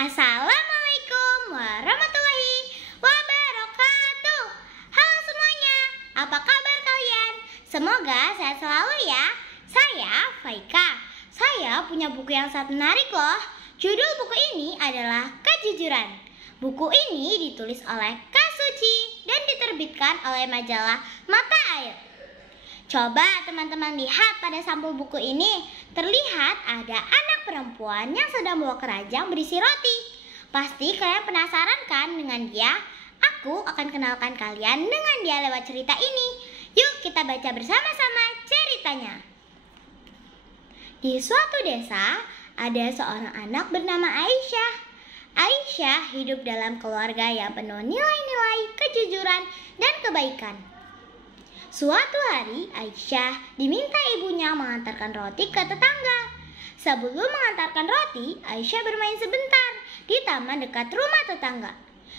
Assalamualaikum warahmatullahi wabarakatuh. Halo semuanya, apa kabar kalian? Semoga sehat selalu ya. Saya Faika. Saya punya buku yang sangat menarik loh. Judul buku ini adalah Kejujuran. Buku ini ditulis oleh Kak Suci dan diterbitkan oleh majalah Mata Air. Coba teman-teman lihat pada sampul buku ini. Terlihat ada anak perempuan yang sedang bawa keranjang berisi roti. Pasti kalian penasaran kan dengan dia? Aku akan kenalkan kalian dengan dia lewat cerita ini. Yuk kita baca bersama-sama ceritanya. Di suatu desa ada seorang anak bernama Aisyah. Aisyah hidup dalam keluarga yang penuh nilai-nilai kejujuran dan kebaikan. Suatu hari, Aisyah diminta ibunya mengantarkan roti ke tetangga. Sebelum mengantarkan roti, Aisyah bermain sebentar di taman dekat rumah tetangga.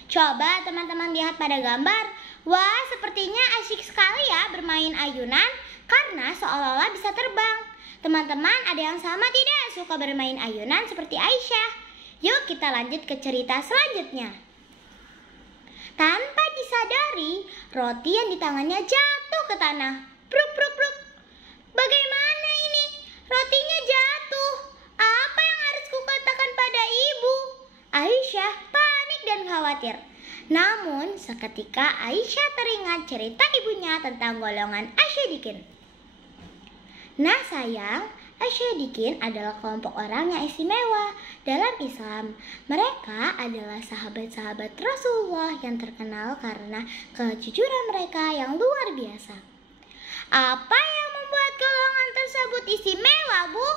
Coba teman-teman lihat pada gambar. Wah, sepertinya asyik sekali ya bermain ayunan karena seolah-olah bisa terbang. Teman-teman ada yang sama tidak suka bermain ayunan seperti Aisyah? Yuk kita lanjut ke cerita selanjutnya. Tanpa disadari, roti yang di tangannya jatuh ke tanah. Pruk, pruk, pruk. Bagaimana ini? Rotinya jatuh. Apa yang harus kukatakan pada ibu? Aisyah panik dan khawatir. Namun, seketika Aisyah teringat cerita ibunya tentang golongan asyadikin. Nah sayang, asyadikin adalah kelompok orang yang istimewa dalam Islam. Mereka adalah sahabat-sahabat Rasulullah yang terkenal karena kejujuran mereka yang luar biasa. Apa yang membuat golongan tersebut istimewa, Bu?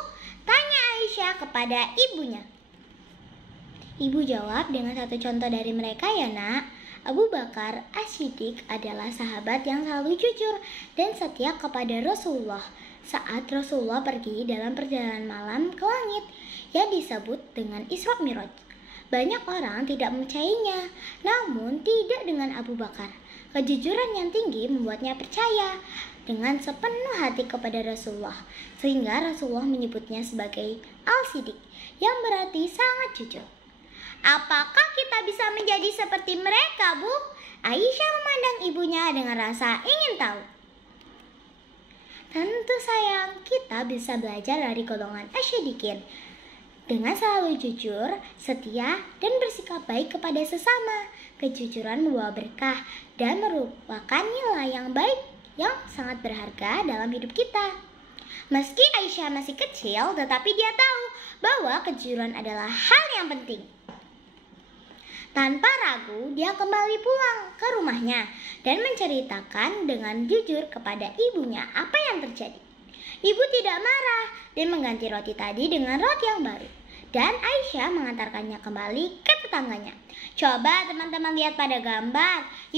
Tanya Aisyah kepada ibunya. Ibu jawab dengan satu contoh dari mereka ya nak. Abu Bakar As-Siddiq adalah sahabat yang selalu jujur dan setia kepada Rasulullah saat Rasulullah pergi dalam perjalanan malam ke langit yang disebut dengan Isra Mi'raj. Banyak orang tidak mempercayainya, namun tidak dengan Abu Bakar. Kejujuran yang tinggi membuatnya percaya dengan sepenuh hati kepada Rasulullah, sehingga Rasulullah menyebutnya sebagai Al-Siddiq, yang berarti sangat jujur. Apakah kita bisa menjadi seperti mereka, Bu? Aisyah memandang ibunya dengan rasa ingin tahu. Tentu sayang, kita bisa belajar dari golongan asyadikin dengan selalu jujur, setia, dan bersikap baik kepada sesama. Kejujuran membawa berkah dan merupakan nilai yang baik yang sangat berharga dalam hidup kita. Meski Aisyah masih kecil, tetapi dia tahu bahwa kejujuran adalah hal yang penting. Tanpa ragu, dia kembali pulang ke rumahnya dan menceritakan dengan jujur kepada ibunya apa yang terjadi. Ibu tidak marah dan mengganti roti tadi dengan roti yang baru. Dan Aisyah mengantarkannya kembali ke tetangganya. Coba teman-teman lihat pada gambar.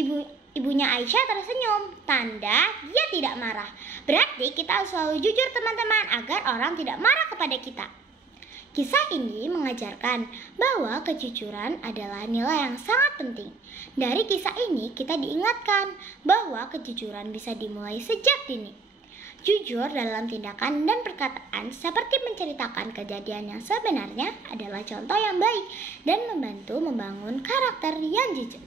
Ibunya Aisyah tersenyum, tanda dia tidak marah. Berarti kita harus selalu jujur teman-teman agar orang tidak marah kepada kita. Kisah ini mengajarkan bahwa kejujuran adalah nilai yang sangat penting. Dari kisah ini kita diingatkan bahwa kejujuran bisa dimulai sejak dini. Jujur dalam tindakan dan perkataan seperti menceritakan kejadian yang sebenarnya adalah contoh yang baik dan membantu membangun karakter yang jujur.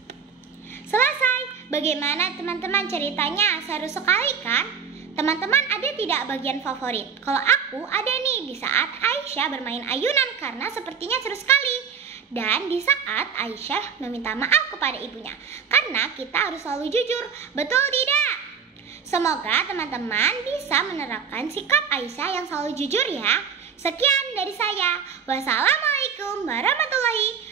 Selesai. Bagaimana teman-teman ceritanya? Seru sekali kan? Teman-teman ada tidak bagian favorit? Kalau aku ada nih di saat Aisyah bermain ayunan karena sepertinya seru sekali. Dan di saat Aisyah meminta maaf kepada ibunya. Karena kita harus selalu jujur, betul tidak? Semoga teman-teman bisa menerapkan sikap Aisyah yang selalu jujur ya. Sekian dari saya. Wassalamualaikum warahmatullahi